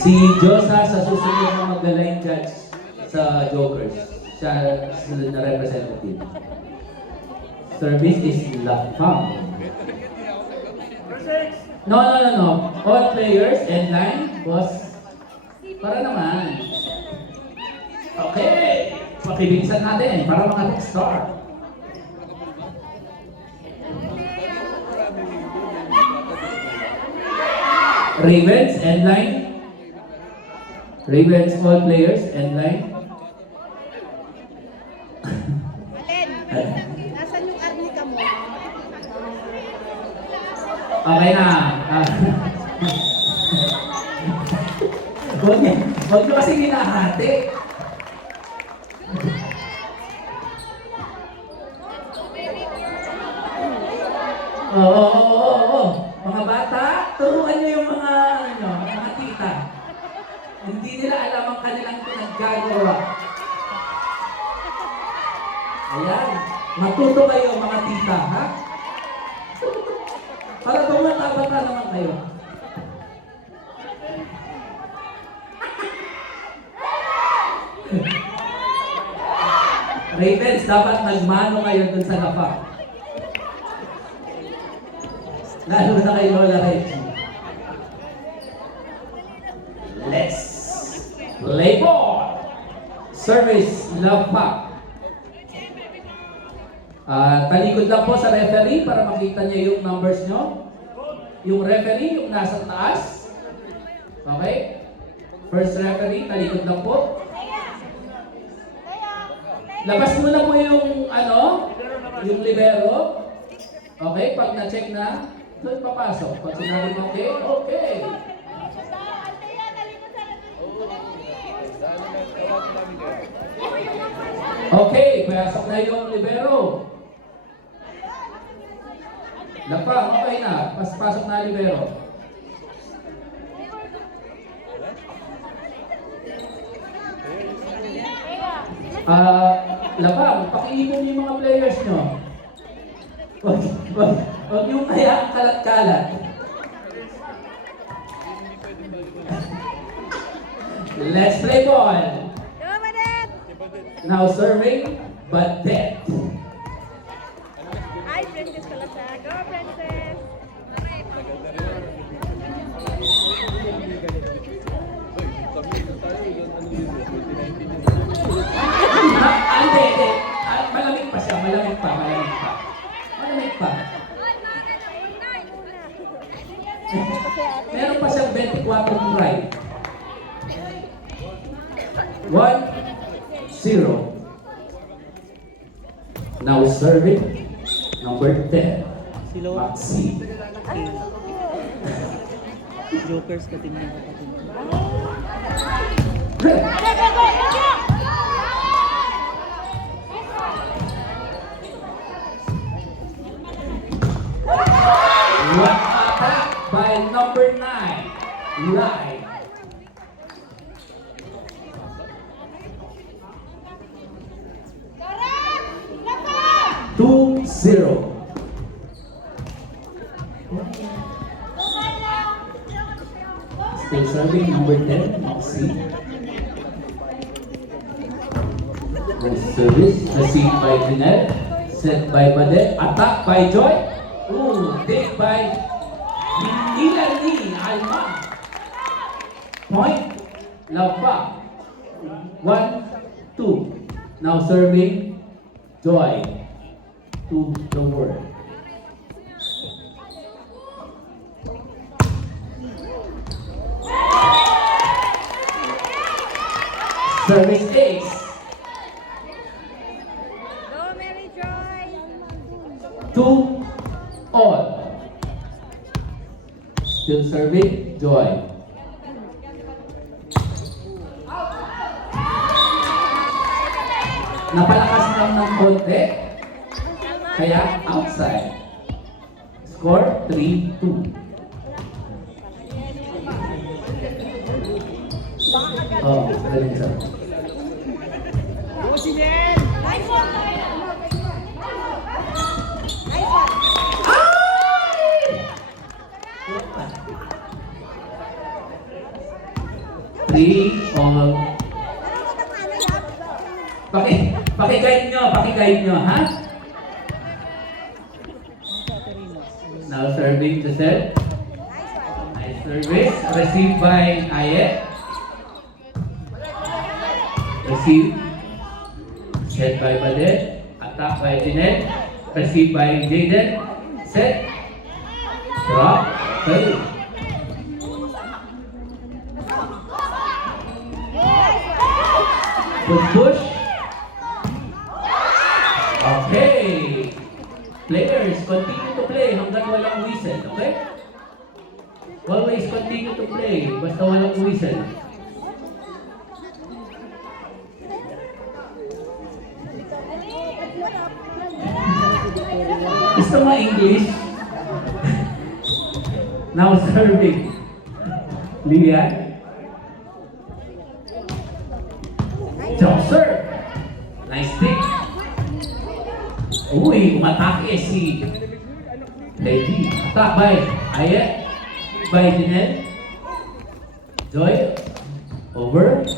Si Josa sa susunod na mag-line judge sa Jokers. Siya na representative. Service is Lafam. No. All players and line, boss. Para naman. Okay. Pakibilisan natin para maka-start. Ravens and line. Ravens all players and line. Alin, nasan yung arnica mo? Okay na. Huwag nyo kasi hinahati. Oo. Mga bata, turuan nyo yung mga tita. Hindi nila alam ang kanilang pinaggagawa. Ayan. Matuto kayo mga tita, ha? Para bumata-bata naman kayo. Ravens, dapat nagmano kayo dun sa lapa. Lalo na kay Lola Reggie. Let's play ball. Service, lapa. Talikod lang po sa referee para makita niya yung numbers nyo. Yung referee, yung nasa taas. Okay? First referee, talikod lang po. Labas mo na po yung yung libero. Okay, pag na-check na, doon papasok. Pag sinabi mo okay, okay. Okay, pasok na yung libero. Lapa, okay na. Pasok na libero. Labang, pakiipon yung mga players nyo. Huwag yung kaya kalat-kalat. Let's play ball. Now serving, but dead. Ay, Princess pala siya. Go, Princess! Hindi. Malamig pa siya, malamig pa. Meron pa siyang 24 try. 1-0. Now serving, number 10, Maxi. Jokers ka tingnan kapatid. What attack by number 9, Lai. Two zero. Still serving number 10, Maxi. Nice service, received by Jeanette, set by Badet, attack by Joy. Ooh, take by Ilani Alma. Point, Lapa. 1-2. Now serving Joy to the world. Service ace. Go, Mary Joy! 2-all. Still serving Joy. Napalakas lang ng konti. Kaya outside. Score 3-2. Oh, galing siya. Nice one! Nice one! Ready? All. Paki-guide nyo, ha? Now serving the set. Nice service. Received by Ayet. Receive. Set by Badet. Attack by Jeanette. Received by Jaden. Set. Drop. Okay. Good push. Okay. Players, continue to play hanggang walang whistle, okay? Always continue to play, basta walang whistle. Gusto mo English? Now serving. Lian. Jump serve. Nice pick. Uy, umatake si Lady. Attack by Ayet. By Jeanette. Joy. Over.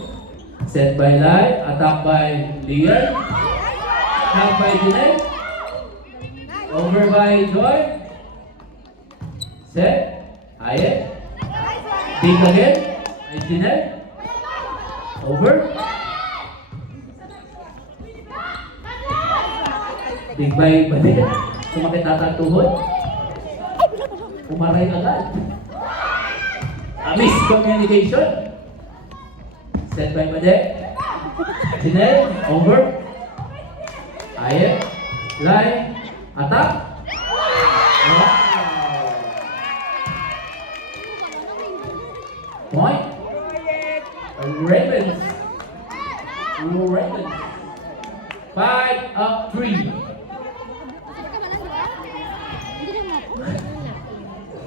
Set by Lai. Attack by Lian. Attack by Jeanette. Over by Joy. Set. Ayet. Pick again. By Jeanette. Over. Big by Badet. Sumakit ata ang tuhod. Umaray agad. Miscommunication. Set by Badet. Jeanette. Over. Ayet. Line. Attack. Wow. Point. Ravens. Ravens. 5-3.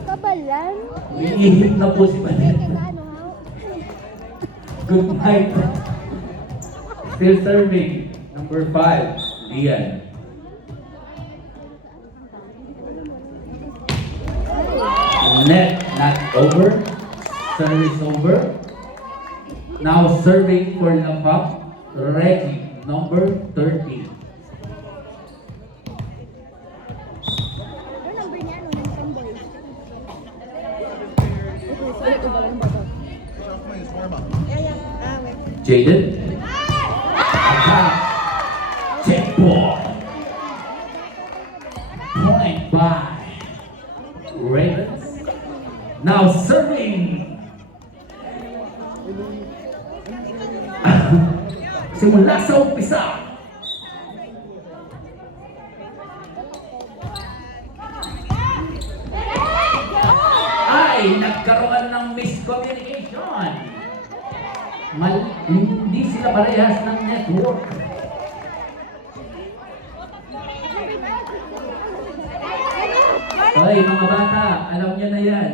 Kabalan? Iihip na po si Badet. Good night. Still serving. Number 5, Lian. Net not over. Service over. Now serving for Lafap, Reggie, number 30. Jaden. Attack. Check ball. Point by Ravens. Now serving. Simula sa umpisa. Ay, nagkaroon ng miscommunication. Hindi sila parehas ng network. Hoy, mga bata, alam niyo na yan.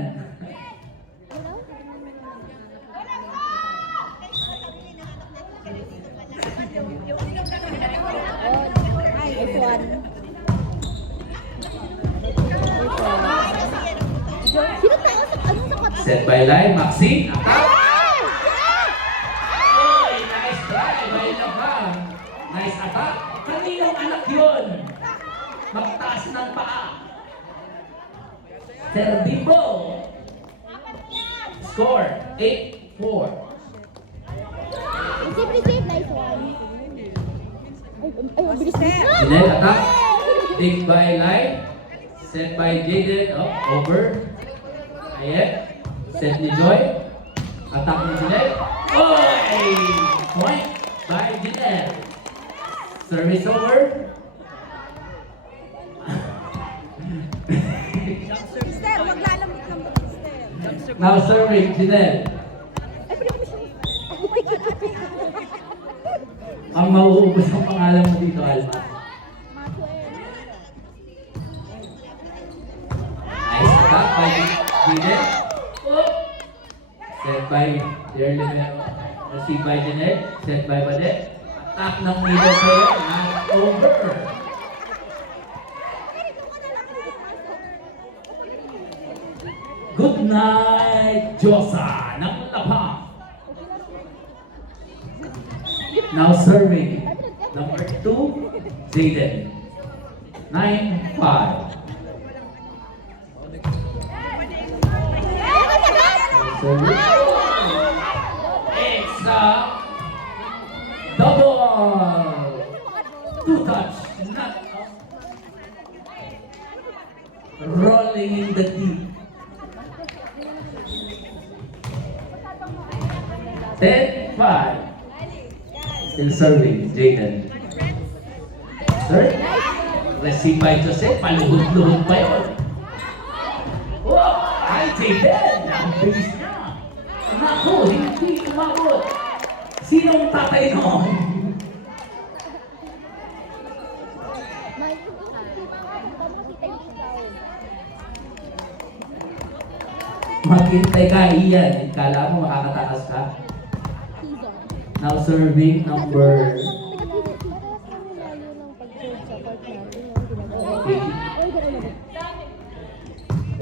Set by line, Maxine, attack. Oy, nice try by Labang. Nice attack. Kaninong anak yun? Magtaas ng paa. Serdipo. Score, 8-4. Receive, nice one. Ay, bilis na. Jeanette, attack. Take by line. Set by Jaden, over. Ayet. Set ni Joy. Attack ni Jeanette. Oy! Point by Jeanette. Service over. Mister, wag lalambot ng Mister. Now serving Jeanette. Ang mauubos ang pangalan mo dito, Alma. Nice attack by Jeanette. Set by Dear Limero. Received by Jeanette. Set by Badet. Attack ng middle player. Not over. Good night, Josa ng Lapa. Now serving. Number 2, Jaden. 9-5. Serving. It's a double. 2 touch. Not rolling in the deep. 10-5. Still serving, Jaden. Sir? Receive by Jose, paluhod-luhod pa yun. Oh, ay, Jaden! Ang bilis niya. Naku, hindi umabot. Sinong tatay noon? Maghintay ka, Ian. Kala mo makakatakas ka? Now serving number...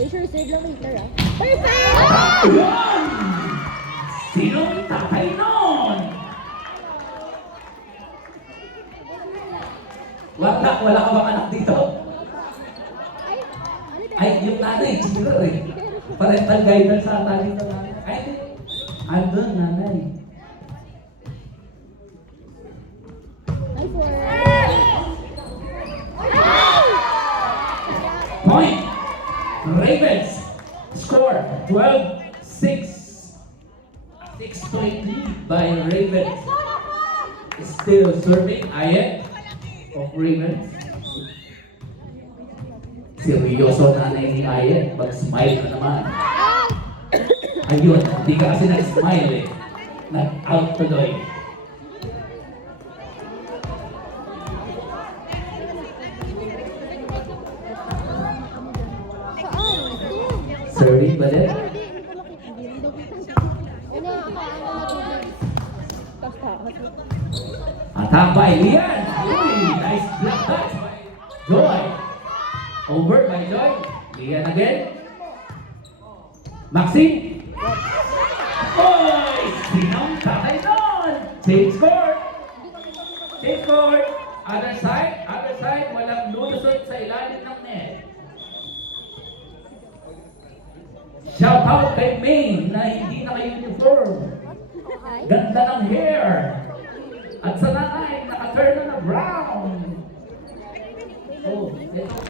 Sure, save lang later ah. Perfect! Yun! Sinong tatay noon? Wala ka bang anak dito? Ay, yung nanay, siguro eh. Parental guidance sa ata dito nanay. Ay, andun nanay. Nice work! Point! Ravens score 12-6. 6-point lead by Ravens. Still serving Ayet of Ravens. Seryoso nanay ni Ayet. Mag-smile na naman. Ayun, hindi ka kasi nag-smile eh. Nag-out tuloy. Serving ba din? Attack by Lian. Uy, nice block touch by Joy. Over by Joy. Lian again. Maxine. Oy, sinong tatay doon? Same score. Same score. Other side, walang lulusot sa ilalim ng net. Shout out kay Maine na hindi naka-uniform. Ganda ng hair. At sa nanay, naka-turn na brown. Oh,